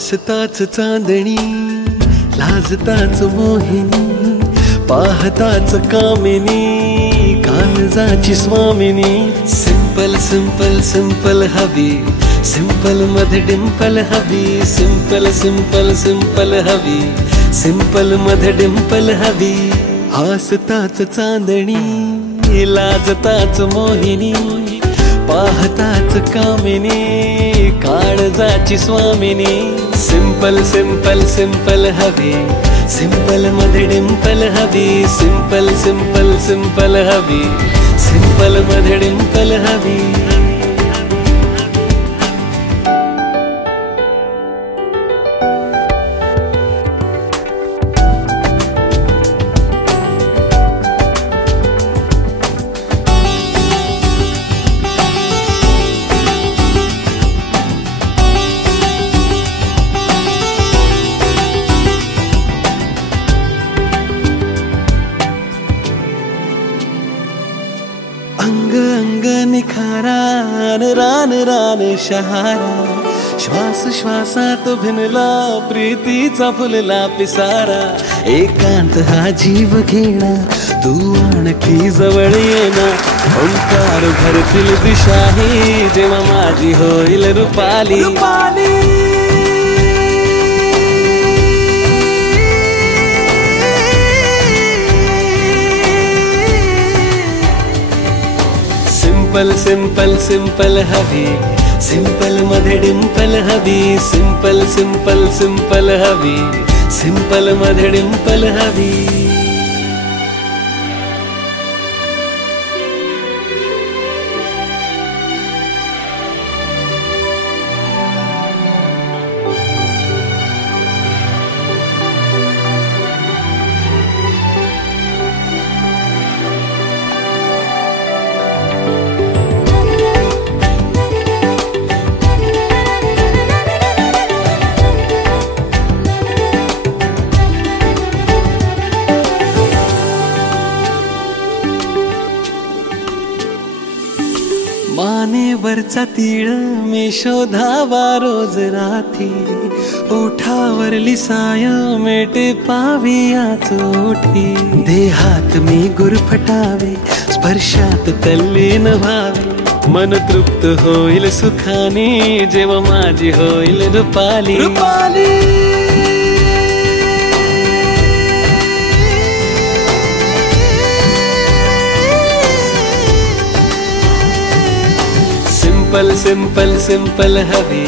हसताच चांदणी, लाजताच मोहिनी, पाहताच कामिनी, काळजाची स्वामिनी. Simple simple simple हवी, सिंपल मध्ये डिंपल हवी. सिंपल सिंपल सिंपल हवी, सिंपल मध्ये डिंपल हवी. हसताच चांदणी, लाजताच मोहिनी, पाहताच कामिनी, काळजाची स्वामिनी. सिंपल सिंपल सिंपल हवी, सिंपल मध्ये डिंपल हवी. सिंपल सिंपल सिंपल हवी, सिंपल मध्ये डिंपल हवी. अंग अंग निखारा, रान रान शहारा. श्वास श्वासात भिनला प्रीतीचा फुलला पिसारा. एकांत हा जीव घेणा, तू आणखी जवळ येना. ओंकार भरतील दिशाही, जेव्हा माझी होईल रुपाली. सिंपल सिंपल सिंपल हवी, सिंपल मध्ये डिंपल हवी. सिंपल सिंपल सिंपल हवी, सिंपल मध्ये डिंपल हवी. मानेवरचा तीळ मी शोधावा रोज रात्री. ओठावरली साय मेटे पाविया चोठी. देहात मी गुरफटावे, स्पर्शात तल्लीन व्हावे. मन तृप्त होईल सुखाने, जेव्हा माझी होईल रुपाली. सिंपल सिंपल सिंपल हवी,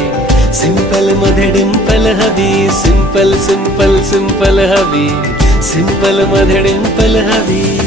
सिंपल मध्ये डिंपल हवी. सिंपल सिंपल सिंपल हवी, सिंपल मध्ये डिंपल हवी.